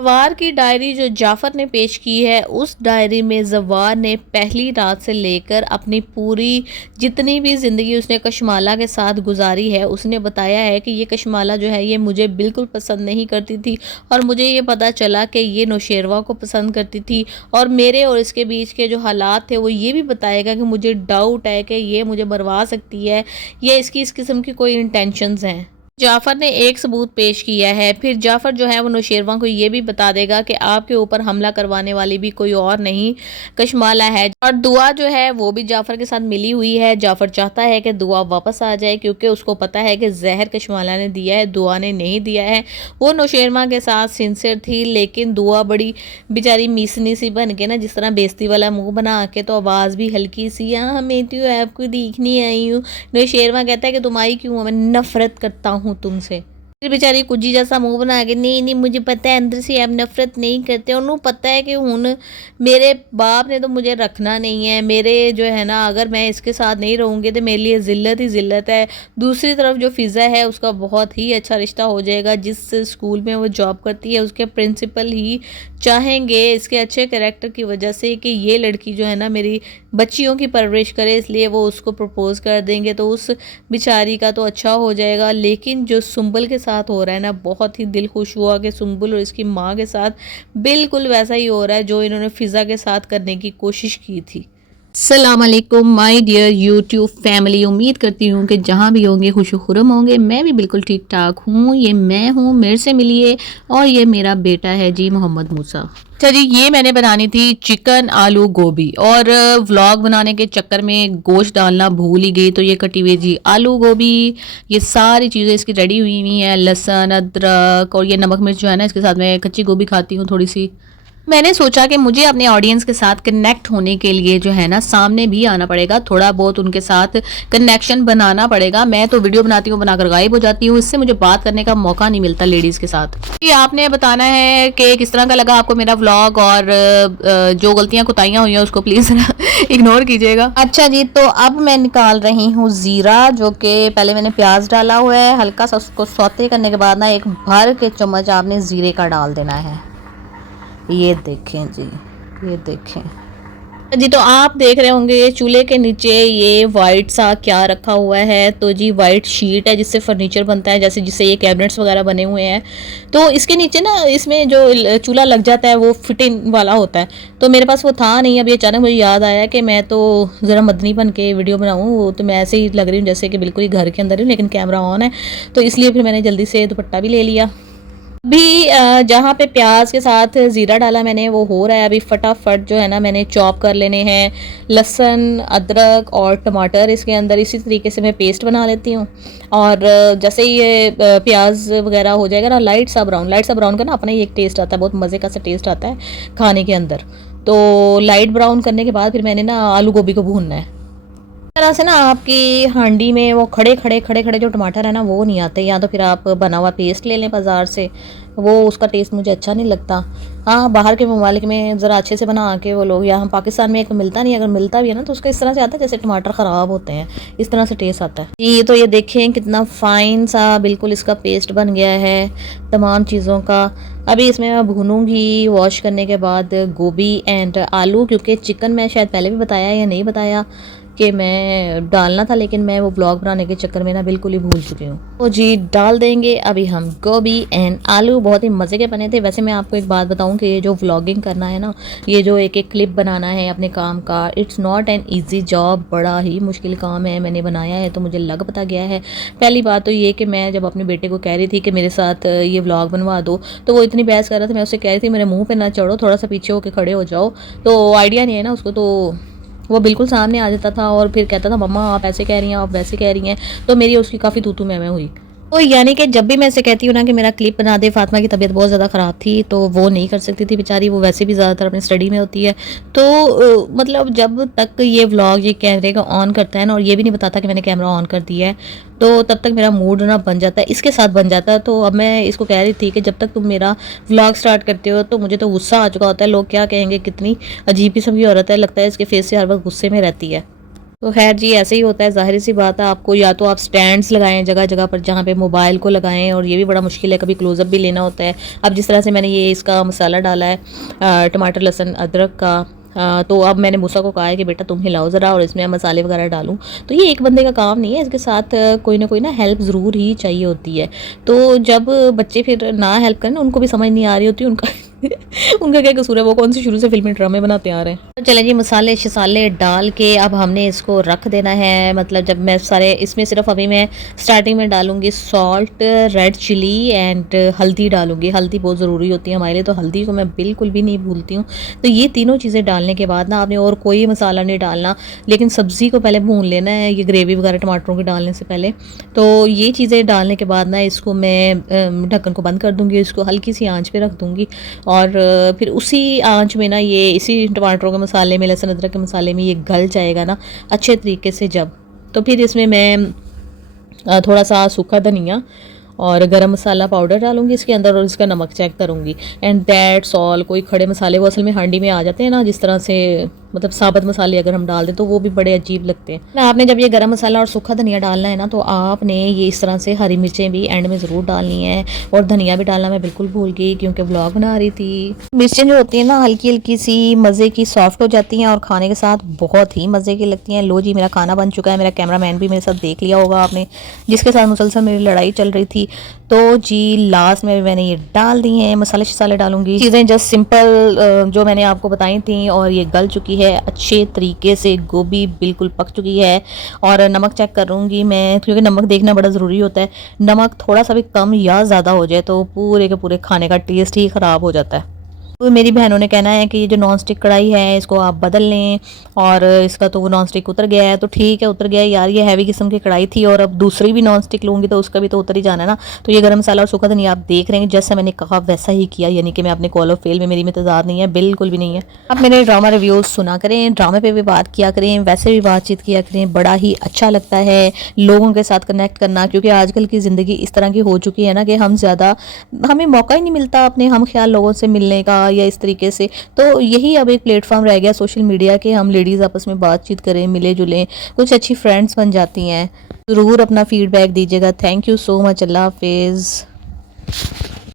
जवार की डायरी जो जाफ़र ने पेश की है, उस डायरी में जवार ने पहली रात से लेकर अपनी पूरी जितनी भी ज़िंदगी उसने कशमाला के साथ गुजारी है, उसने बताया है कि ये कशमाला जो है ये मुझे बिल्कुल पसंद नहीं करती थी और मुझे ये पता चला कि ये नौशेरवा को पसंद करती थी और मेरे और इसके बीच के जो हालात थे वो ये भी बताएगा कि मुझे डाउट है कि ये मुझे मरवा सकती है या इसकी इस किस्म की कोई इंटेंशंस हैं। जाफ़र ने एक सबूत पेश किया है। फिर जाफ़र जो है वो नौशेरवा को ये भी बता देगा कि आपके ऊपर हमला करवाने वाली भी कोई और नहीं कशमाला है और दुआ जो है वो भी जाफ़र के साथ मिली हुई है। जाफ़र चाहता है कि दुआ वापस आ जाए क्योंकि उसको पता है कि जहर कशमाला ने दिया है, दुआ ने नहीं दिया है। वो नौशेरवा के साथ सिंसियर थी लेकिन दुआ बड़ी बेचारी मीसनी सी बन के ना जिस तरह बेइज्जती वाला मुँह बना के तो आवाज़ भी हल्की सी, हाँ मैं तो आपको देखने आई हूँ। नौशेरवा कहता है कि तुम आई क्यों हो? मैं नफ़रत करता हूँ तुमसे। फिर बेचारी कुजी जैसा मुंह बना के नहीं नहीं मुझे पता है अंदर से आप नफरत नहीं करते। उन्होंने पता है कि हुन मेरे बाप ने तो मुझे रखना नहीं है, मेरे जो है ना अगर मैं इसके साथ नहीं रहूँगी तो मेरे लिए ज़िल्लत ही ज़िल्लत है। दूसरी तरफ जो फ़िज़ा है उसका बहुत ही अच्छा रिश्ता हो जाएगा। जिस स्कूल में वो जॉब करती है उसके प्रिंसिपल ही चाहेंगे इसके अच्छे कैरेक्टर की वजह से कि ये लड़की जो है ना मेरी बच्चियों की परवरिश करे, इसलिए वो उसको प्रपोज़ कर देंगे तो उस बेचारी का तो अच्छा हो जाएगा। लेकिन जो सुंबल के साथ हो रहा है ना, बहुत ही दिल खुश हुआ कि सुंबल और इसकी माँ के साथ बिल्कुल वैसा ही हो रहा है जो इन्होंने फ़िज़ा के साथ करने की कोशिश की थी। अस्सलाम वालेकुम माय डियर यूट्यूब फैमिली, उम्मीद करती हूँ कि जहाँ भी होंगे खुश खुरम होंगे। मैं भी बिल्कुल ठीक ठाक हूँ। ये मैं हूँ, मेरे से मिलिए। और ये मेरा बेटा है जी, मोहम्मद मूसा। अच्छा जी, ये मैंने बनानी थी चिकन आलू गोभी और व्लॉग बनाने के चक्कर में गोश्त डालना भूल ही गई, तो ये कटी हुई जी आलू गोभी, ये सारी चीज़ें इसकी रेडी हुई हुई हैं। लहसुन, अदरक और ये नमक मिर्च जो है ना, इसके साथ मैं कच्ची गोभी खाती हूँ थोड़ी सी। मैंने सोचा कि मुझे अपने ऑडियंस के साथ कनेक्ट होने के लिए जो है ना सामने भी आना पड़ेगा, थोड़ा बहुत उनके साथ कनेक्शन बनाना पड़ेगा। मैं तो वीडियो बनाती हूँ, बनाकर गायब हो जाती हूँ, इससे मुझे बात करने का मौका नहीं मिलता लेडीज़ के साथ। ये आपने बताना है कि किस तरह का लगा आपको मेरा व्लॉग और जो गलतियाँ कुताइयाँ हुई हैं उसको प्लीज़ इग्नोर कीजिएगा। अच्छा जी, तो अब मैं निकाल रही हूँ ज़ीरा, जो कि पहले मैंने प्याज डाला हुआ है। हल्का सा उसको सौते करने के बाद ना एक भर के चम्मच आपने ज़ीरे का डाल देना है। ये देखें जी, ये देखें जी। तो आप देख रहे होंगे चूल्हे के नीचे ये वाइट सा क्या रखा हुआ है, तो जी वाइट शीट है जिससे फर्नीचर बनता है, जैसे जिससे ये कैबिनेट्स वगैरह बने हुए हैं। तो इसके नीचे ना इसमें जो चूल्हा लग जाता है वो फिटिंग वाला होता है, तो मेरे पास वो था नहीं। अभी अचानक मुझे याद आया कि मैं तो ज़रा मदनी बन के वीडियो बनाऊँ, तो मैं ऐसे ही लग रही हूँ जैसे कि बिल्कुल ही घर के अंदर हूँ, लेकिन कैमरा ऑन है, तो इसलिए फिर मैंने जल्दी से दुपट्टा भी ले लिया। अभी जहाँ पे प्याज के साथ ज़ीरा डाला मैंने वो हो रहा है। अभी फटाफट जो है ना मैंने चॉप कर लेने हैं लहसुन, अदरक और टमाटर इसके अंदर। इसी तरीके से मैं पेस्ट बना लेती हूँ और जैसे ही ये प्याज वगैरह हो जाएगा ना लाइट सा ब्राउन का ना अपना ही एक टेस्ट आता है, बहुत मज़े का सा टेस्ट आता है खाने के अंदर। तो लाइट ब्राउन करने के बाद फिर मैंने ना आलू गोभी को भूनना है। तरह से ना आपकी हांडी में वो खड़े खड़े जो टमाटर है ना वो नहीं आते, या तो फिर आप बना हुआ पेस्ट ले लें बाज़ार से, वो उसका टेस्ट मुझे अच्छा नहीं लगता। हाँ, बाहर के ममालिक में ज़रा अच्छे से बना के वो लोग, यहाँ पाकिस्तान में एक मिलता नहीं, अगर मिलता भी है ना तो उसका इस तरह से आता है जैसे टमाटर ख़राब होते हैं, इस तरह से टेस्ट आता है। ये तो ये देखें कितना फ़ाइन सा बिल्कुल इसका पेस्ट बन गया है तमाम चीज़ों का। अभी इसमें मैं भूनूंगी वॉश करने के बाद गोभी एंड आलू, क्योंकि चिकन मैं शायद पहले भी बताया या नहीं बताया कि मैं डालना था, लेकिन मैं वो ब्लॉग बनाने के चक्कर में ना बिल्कुल ही भूल चुकी हूँ। तो जी डाल देंगे अभी हम गोभी एंड आलू। बहुत ही मज़े के बने थे। वैसे मैं आपको एक बात बताऊँ कि ये जो व्लॉगिंग करना है ना, ये जो एक एक क्लिप बनाना है अपने काम का, it's not an easy job, बड़ा ही मुश्किल काम है। मैंने बनाया है तो मुझे लग पता गया है। पहली बात तो ये कि मैं जब अपने बेटे को कह रही थी कि मेरे साथ ये व्लॉग बनवा दो, तो वो इतनी बहस कर रहा था। मैं उससे कह रही थी मेरे मुँह पर ना चढ़ो, थोड़ा सा पीछे होकर खड़े हो जाओ, तो आइडिया नहीं है ना उसको, तो वो बिल्कुल सामने आ जाता था और फिर कहता था मम्मा आप ऐसे कह रही हैं, आप वैसे कह रही हैं। तो मेरी उसकी काफ़ी तू मैं हुई। तो यानी कि जब भी मैं ऐसे कहती हूँ ना कि मेरा क्लिप बना दे, फातिमा की तबीयत बहुत ज़्यादा ख़राब थी तो वो नहीं कर सकती थी बेचारी, वो वैसे भी ज़्यादातर अपनी स्टडी में होती है। तो मतलब जब तक ये व्लॉग ये कैमरे का ऑन करता है ना, और ये भी नहीं बताता कि मैंने कैमरा ऑन कर दिया है, तो तब तक मेरा मूड ना बन जाता है, इसके साथ बन जाता है। तो अब मैं इसको कह रही थी कि जब तक तुम मेरा व्लॉग स्टार्ट करते हो तो मुझे तो गुस्सा आ चुका होता है, लोग क्या कहेंगे, कितनी अजीब किस्म की औरत है, लगता है इसके फेस से हर वक्त गुस्से में रहती है। तो खैर जी, ऐसे ही होता है, ज़ाहिर-सी बात है। आपको या तो आप स्टैंड्स लगाएँ जगह-जगह पर जहाँ पे मोबाइल को लगाएँ, और ये भी बड़ा मुश्किल है, कभी क्लोज़अप भी लेना होता है। अब जिस तरह से मैंने ये इसका मसाला डाला है टमाटर, लहसुन, अदरक का, तो अब मैंने मूसा को कहा है कि बेटा तुम हिलाओ ज़रा और इसमें मसाले वगैरह डालूँ। तो ये एक बंदे का काम नहीं है, इसके साथ कोई ना कोई ना हेल्प ज़रूर ही चाहिए होती है। तो जब बच्चे फिर ना हेल्प करें ना, उनको भी समझ नहीं आ रही होती उनका उनका क्या कसूर है, वो कौन सी शुरू से फ़िल्मी ड्रामे बनाते आ रहे हैं। तो चलें जी, मसाले-शसाले डाल के अब हमने इसको रख देना है। मतलब जब मैं सारे इसमें सिर्फ़ अभी मैं स्टार्टिंग में डालूँगी सॉल्ट, रेड चिली एंड हल्दी डालूँगी। हल्दी बहुत ज़रूरी होती है हमारे लिए, तो हल्दी को मैं बिल्कुल भी नहीं भूलती हूँ। तो ये तीनों चीज़ें डालने के बाद ना आपने और कोई मसाला नहीं डालना, लेकिन सब्ज़ी को पहले भून लेना है, ये ग्रेवी वगैरह टमाटरों की डालने से पहले। तो ये चीज़ें डालने के बाद ना इसको मैं ढक्कन को बंद कर दूँगी, इसको हल्की सी आँच पे रख दूँगी, और फिर उसी आँच में ना ये इसी टमाटरों के मसाले में, लहसुन अदरक के मसाले में ये गल जाएगा ना अच्छे तरीके से जब, तो फिर इसमें मैं थोड़ा सा सूखा धनिया और गरम मसाला पाउडर डालूँगी इसके अंदर, और इसका नमक चेक करूँगी, एंड दैट्स ऑल। कोई खड़े मसाले वो असल में हांडी में आ जाते हैं ना, जिस तरह से मतलब साबुत मसाले अगर हम डाल दें तो वो भी बड़े अजीब लगते हैं ना। आपने जब ये गरम मसाला और सूखा धनिया डालना है ना, तो आपने ये इस तरह से हरी मिर्चें भी एंड में ज़रूर डालनी है, और धनिया भी डालना मैं बिल्कुल भूल गई क्योंकि व्लॉग बना रही थी। मिर्चें जो होती हैं ना हल्की हल्की सी मज़े की सॉफ्ट हो जाती हैं और खाने के साथ बहुत ही मज़े की लगती हैं। लो जी, मेरा खाना बन चुका है। मेरा कैमरामैन भी मेरे साथ देख लिया होगा आपने, जिसके साथ मुसलसल मेरी लड़ाई चल रही थी। तो जी लास्ट में मैंने ये डाल दी हैं, मसाले शसाले डालूंगी, चीज़ें जस्ट सिंपल जो मैंने आपको बताई थी, और ये गल चुकी है अच्छे तरीके से, गोभी बिल्कुल पक चुकी है। और नमक चेक करूँगी मैं, क्योंकि नमक देखना बड़ा ज़रूरी होता है। नमक थोड़ा सा भी कम या ज़्यादा हो जाए तो पूरे के पूरे खाने का टेस्ट ही ख़राब हो जाता है। तो मेरी बहनों ने कहना है कि ये जो नॉन स्टिक कढ़ाई है इसको आप बदल लें, और इसका तो वो नॉन स्टिक उतर गया है। तो ठीक है, उतर गया है यार, ये हैवी किस्म की कढ़ाई थी, और अब दूसरी भी नॉन स्टिक लूँगी तो उसका भी तो उतर ही जाना है ना। तो ये गरम मसाला और सूखा धनिया आप देख रहे हैं, जैसा मैंने कहा वैसा ही किया, यानी कि मैं अपने कॉल ऑफ फेल में, मेरी में तजाद नहीं है, बिल्कुल भी नहीं है। आप मेरे ड्रामा रिव्यूज़ सुना करें, ड्रामे पे भी बात किया करें, वैसे भी बातचीत किया करें, बड़ा ही अच्छा लगता है लोगों के साथ कनेक्ट करना, क्योंकि आजकल की ज़िंदगी इस तरह की हो चुकी है ना कि हमें मौका ही नहीं मिलता अपने हम ख्याल लोगों से मिलने का या इस तरीके से। तो यही अब एक प्लेटफॉर्म रह गया सोशल मीडिया के, हम लेडीज़ आपस में बातचीत करें, मिले जुलें, कुछ अच्छी फ्रेंड्स बन जाती हैं। ज़रूर अपना फीडबैक दीजिएगा। Thank you so much. Allah हाफिज़।